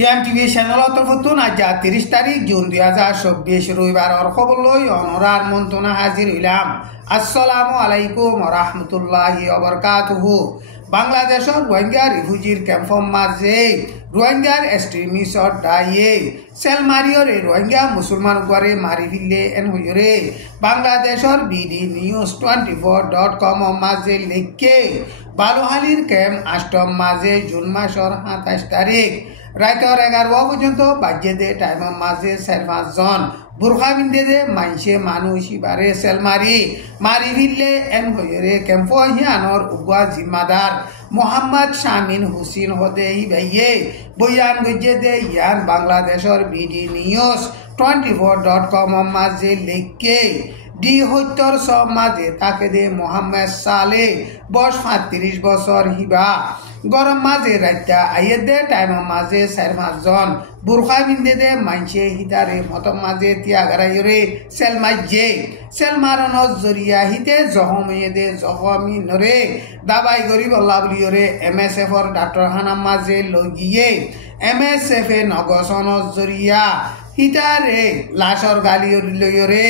টিএমটিভি চ্যানেলত ফতুন আজ 30 তারিখ জুন 2024 রবিবার খবর লই অনরার মন্ত্রণা হাজির হইলাম। আসসালামু আলাইকুম রাহমাতুল্লাহি ওয়া বারাকাতুহু। বাংলাদেশের রোহিঙ্গা রিফিউজির ক্যাম্পর মাঝে রোহিঙ্গার এক্সট্রিমিস্টর দায়ে সেলমারিয়রে রোহিঙ্গা মুসলমান গড়ে মারি ফিরলে এন হইরে বাংলাদেশের বিডি নিউজ 24.com মাঝে লেখকে বালুহালির ক্যাম্প আষ্টম মাঝে জুন মাসের 27 তারিখ রাইতর 11 পর্যন্ত বাজে টাইমের মাঝে 4-5 জন বুরখা বিন্দে দে মাইসে মানুষ ইবারে সেলমারি মারি ফিরলে এন হইরে ক্যাম্প হিয়ানোর উগা জিম্মাদার মোহাম্মদ শামিন হুসেন হদে ভাইয়ে বয়ান গজে দে ইয়ান বাংলাদেশের বিডি নিউজ 24.com মাঝে লেখকে ডি হত্যার সব মাঝে তাকে দে মোহাম্মদ সালে বয়স 35 বছর হিবা গরম মাঝে রাত্তা আইয়ে দে টাইমের মাঝে 4-5 জন বুরখা বিন্দে দে মাইছে হিতারে মতম মাঝে তিয়াগারাইরে সেলমাইজে সেলমারনর জরিয়া হিতে জহমিয়ে দে জহমি নরে দাবাই গরিব আল্লাহ বলিরে এমএসএফ এর ডাক্তার হানা মাঝে লগিয়ে এমএসএফ এ নগসনর জরিয়া হিতারে লাশর গালি লইরে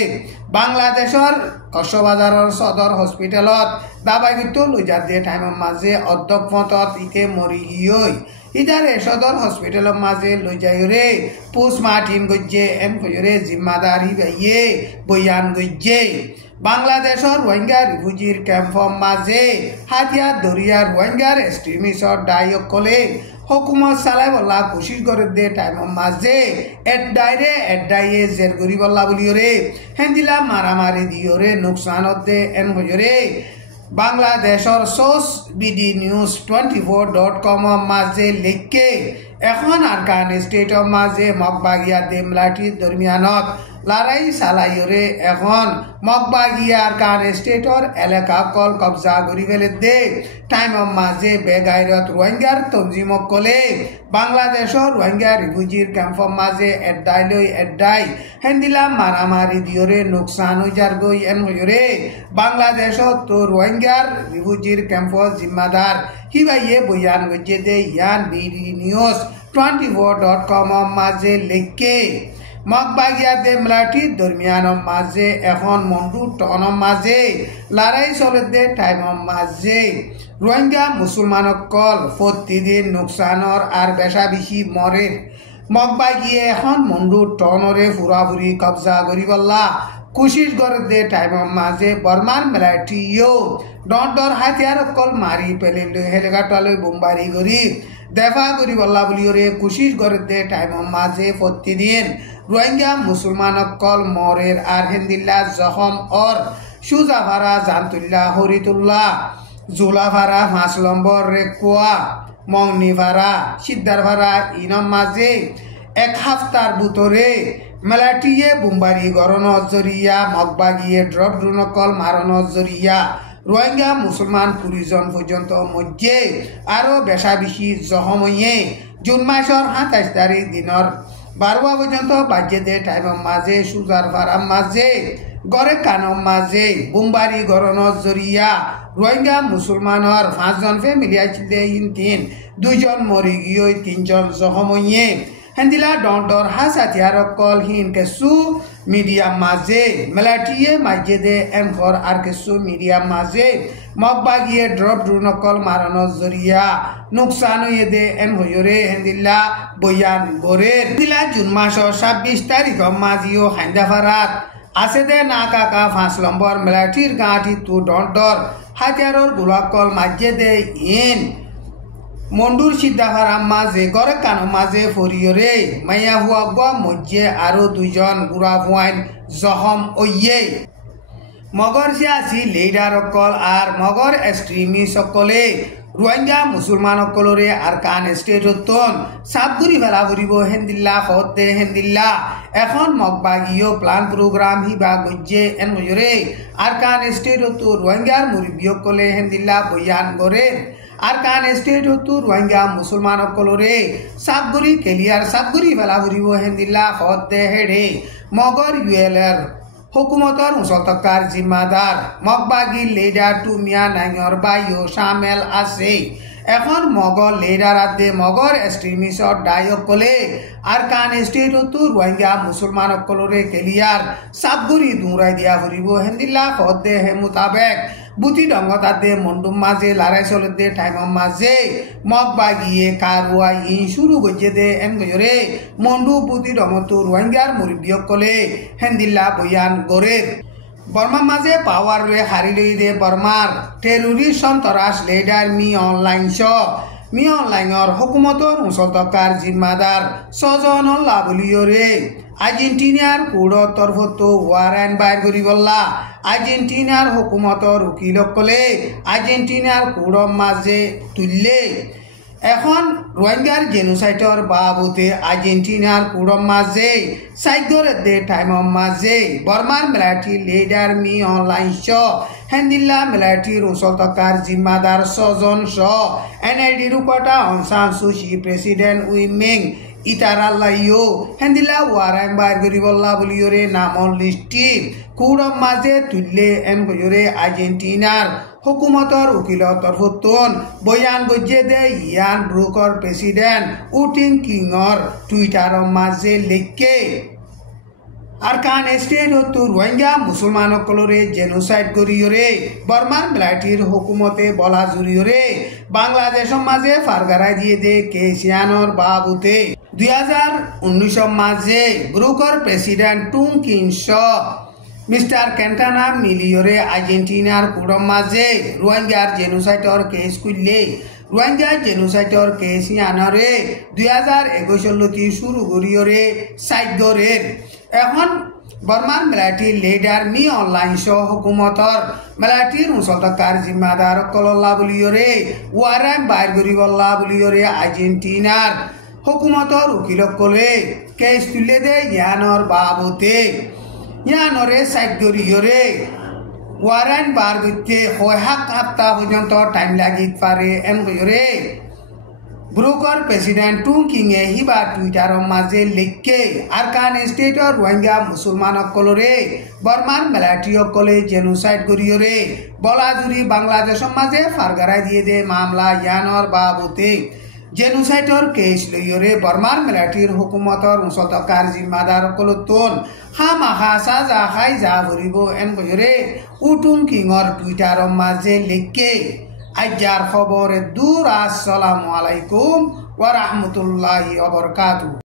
বাংলাদেশের কক্সবাজারের সদর হসপিটালত দাবাই কিন্তু লইজার দিয়ে টাইমের মাঝে অধ্যক্ষত ইতে মরি গিয়ে ইতারে সদর হসপিটালের মাঝে লই যাইরে পোস্টমার্টিম গজ্জে এন কইরে জিম্মাদারি বাইয়ে বয়ান গজ্জে বাংলাদেশের রোহিঙ্গা রিফিউজির ক্যাম্পর মাঝে হাতিয়ার দরিয়ার রোহিঙ্গার এক্সট্রিমিস্টর দায়ক কলে হুকুমত চালাই বলা কোশিশ করে দে টাইমের মাঝে এডাইয়ে জের করি বলা বলিওরে হেন্দিলা মারামারি দিওরে নোকসানত দে এন হইরে বাংলাদেশের সোর্স বিডি নিউজ 24.com মাঝে লেখকে এখন আরকান স্টেটের মাঝে মগবাগিয়া দেমলাটির দরমিয়ানত লড়াই চালাইরে এখন মগবাগিয়া আরকান স্টেটের এলাকা কল কবজা করি ফেলে দে টাইমের মাঝে বেগাইরত রোহিঙ্গার তঞ্জিমক কলে বাংলাদেশের রোহিঙ্গা রিফিউজির ক্যাম্পর মাঝে এডাই হেন্দিলা মারামারি দিওরে নোকসান হয়ে যার গই এন হইরে বাংলাদেশত তো রোহিঙ্গার রিফিউজির ক্যাম্পর জিম্মাদার হিবাইয়ে বয়ান গজে দে ইয়ান বিডি নিউজ 24.com মাঝে লেখকে মগবাগিয়া দেমলাটি দরমিয়ানের মাঝে এখন মন্ডু টনের মাঝে লড়াই চলে দে টাইমের মাঝে রোহিঙ্গা মুসলমানক কল প্রতিদিন নোকসানর আর বেশা বেশি মরে মগবাগিয়ে এখন মন্ডু টনরে ফুরাফুরি কবজা করিবল্লা কোশিশ করে দে টাইমের মাঝে বর্মার মিলিটারিও ডর হাতিয়ার কল মারি পেলে হেলিকপ্টার বোমবারি করি দেখা করি বল্লা বলিওরে কোশিশ করে দে টাইমের মাঝে প্রতিদিন রোহিঙ্গা মুসলমানক কল মরের আর হেন্দিল্লা জখম অর সুজাভারা জানতুল্লাহ হরিতুল্লাহ জুলাভারা 5 নম্বর রেকুয়া মংনিভারা সিদ্ধারভারা ইনম মাঝে 1 সপ্তাহের ভিতরে মিলিটারিয়ে বোমবারি গরনের জরিয়া মগবাগিয়ে ড্রপ ড্রোনকল মারণর জরিয়া রোহিঙ্গা মুসলমান 20 জন পর্যন্ত মধ্যে আরো বেশা বেশি জখম হয়ে জুন মাসের 27 তারিখ দিনের 12 পর্যন্ত বাজে দে টাইমের মাঝে সুজার ভাড়ার মাঝে গড়ে কানম মাঝে বোমবারি গরনের জরিয়া রোহিঙ্গা মুসলমানের 5 জন ফ্যামিলি আছে ইন 2 জন মরি গিয়ে 3 জন জখম হয়ে হেন্দিলা ডর হাসাতিয়ার কল হিন কেসু মিডিয়াম মাঝে মিলিটারিয়ে মাঝে দে এনখর আর কেসু মিডিয়াম মাঝে মগবাগিয়ে ড্রপ ড্রোনকল মারানোর জরিয়া নোকসান হয়ে দে এন হইরে হেন্দিলা বয়ান গরে হেন্দিলা জুন মাসের 26 তারিখ মাঝিও হাইন্দাফারাত আছে দে না কাকা 5 নম্বর মিলিটারির গাঁটি তু ডর হাতিয়ারর গোলাকল মাঝে দে ইন মন্ডুর সিদ্ধাভারাম মাঝে গড়ে কানো মাঝে ফরিয়রে মাইয়া হুয়া গুয়া মধ্যে আরো 2 জন গুড়া ফুয়াইন জখম ওইয়ে মগর সিয়াসি লিডার অকল আর মগর এক্সট্রিমিস্ট সকলে রোহিঙ্গা মুসলমান অকলরে আর কান স্টেটতন সাবগুড়ি ফেলা ফুরিব হেন্দিল্লা হতে হেন্দিল্লা এখন মগবাগিও প্লান প্রোগ্রাম হিবা গজ্জে এন হইরে আর কান স্টেটত রোহিঙ্গার মুরব্বী অকলে হেন্দিল্লা বয়ান করে আর কান স্টেট তো রোহিঙ্গা মুসলমান কলরে সাবগুড়ি কেলিয়ার সাবগুড়ি ফেলা ফুরিব হেন্দিল্লা হতে হেডে মগর ইউএলএর হুকুমতর মুসলতকার জিম্মাদার মগবাগি লিডার টু মিয়া নাইয়র বাইও সামেল আছে এখন মগর লেডারাত দে মগর এক্সট্রিমিস্টর ডায়ক কলে আর কান স্টেট তো রোহিঙ্গা মুসলমান কলরে কেলিয়ার সাবগুড়ি দুরাই দিয়া ফুরিব হেন্দিল্লা খদ দে হে মোতাবেক বুতি ডঙ্গ তাতে মন্ডুম মাঝে লারাই চলত দে টাইম মাঝে মগ বাগিয়ে কারুয়াই ইন শুরু গজে দে এন গজরে মন্ডু বুতি ডঙ্গ তো রোহিঙ্গার মুরব্বিয়ক কলে হেন্দিল্লা বয়ান গরে বর্মা মাঝে পাওয়ার রে হারি লই দে বর্মার টেরোরিস্ট সন্তরাস লিডার মি অনলাইনৰ হুকুমতৰ মুসলতকাৰ জিম্মাদার ছজন লাভলিয়রে আর্জেন্টিনার কুড় তরফতো ওয়ারেন্ট বাইর করি বললা আর্জেন্টিনার হুকুমতর উকিলকলে আর্জেন্টিনার কুড় মাঝে তুললে এখন রোহিঙ্গার জেনোসাইডর বাবুতে আর্জেন্টিনার কুড় মাঝে সাইদরে দে টাইম মাঝে বর্মার মিলিটারি লিডার মি অনলাইন হেন্দিল্লা মিলিটারির উসলতকার জিম্মাদার ছজন এনআইডির উপটা অনসান সুচি প্রেসিডেন্ট উইমিং ইতারাল্লাইও হেন্দিল্লা ওয়ারেন্ট বাইর করি বললা বলিওরে নামর লিস্টিত কুড় মাঝে তুললে এন গজরে আর্জেন্টিনার হুকুমতর উকিলৰ তৰফতন বয়ান গজ্জে দে ইয়ান ব্ৰুকৰ প্ৰেসিডেন্ট উটিং কিঙৰ টুইটাৰৰ মাঝে লেখকে আর কান স্টেট হতো রোহিঙ্গা মুসলমান সকলরে জেনোসাইড করিয়রে বর্মার মিলিটারির হুকুমতে বলা জুড়িয়রে বাংলাদেশের মাঝে ফারগারাই দিয়ে দে কেসিয়ানোর বাবুতে 2019 মাঝে ব্রুকর প্রেসিডেন্ট টুং কিংস মিস্টার কেন্টানা মিলিয়রে আর্জেন্টিনার কুড়ম মাঝে রোহিঙ্গার জেনোসাইডর কেস করলে রোহিঙ্গা জেনোসাইডর কেস আনরে 2021 শুরু করিয়রে সাইডরের এখন বর্মার মিলিটারি লিডার মি অনলাইন হুকুমতর মিলিটারির মুসলতকার জিম্মাদার কলল্লা বলিয়রে ওয়ারেন্ট বাইর করি বললা বলিয়রে আর্জেন্টিনার হুকুমতর উকিলকলে কেস তুলে দে ইয়ানর বাবুতে ইয়ানরে সাইড করিয়রে ওয়ারেন্ট বার করতে হাক হাপ্তা পর্যন্ত টাইম লাগিত পারে এন কইরে ব্রুকর প্রেসিডেন্ট টু কিংয়ে হিবা টুইটারের মাঝে লিখকে আর কান স্টেটর রোহিঙ্গা মুসলমান সকলরে বর্মার মিলিটারি সকলে জেনোসাইড করিয়রে বলাজুরি বাংলাদেশের মাঝে ফারগারাই দিয়ে দে মামলা ইয়ানর বাবুতে জেনোসাইডর কেস লইয়রে বর্মার মিলিটারির হুকুমতর মুসলতকার জিম্মাদার সকলতন হামাহা সাজা খাই যা ভরিব এন কইরে উটুং কিংর টুইটারের মাঝে লিখকে আইজার খবরে দূর আসসালামু আলাইকুম ওয়া রাহমাতুল্লাহি ওয়া বারাকাতুহু।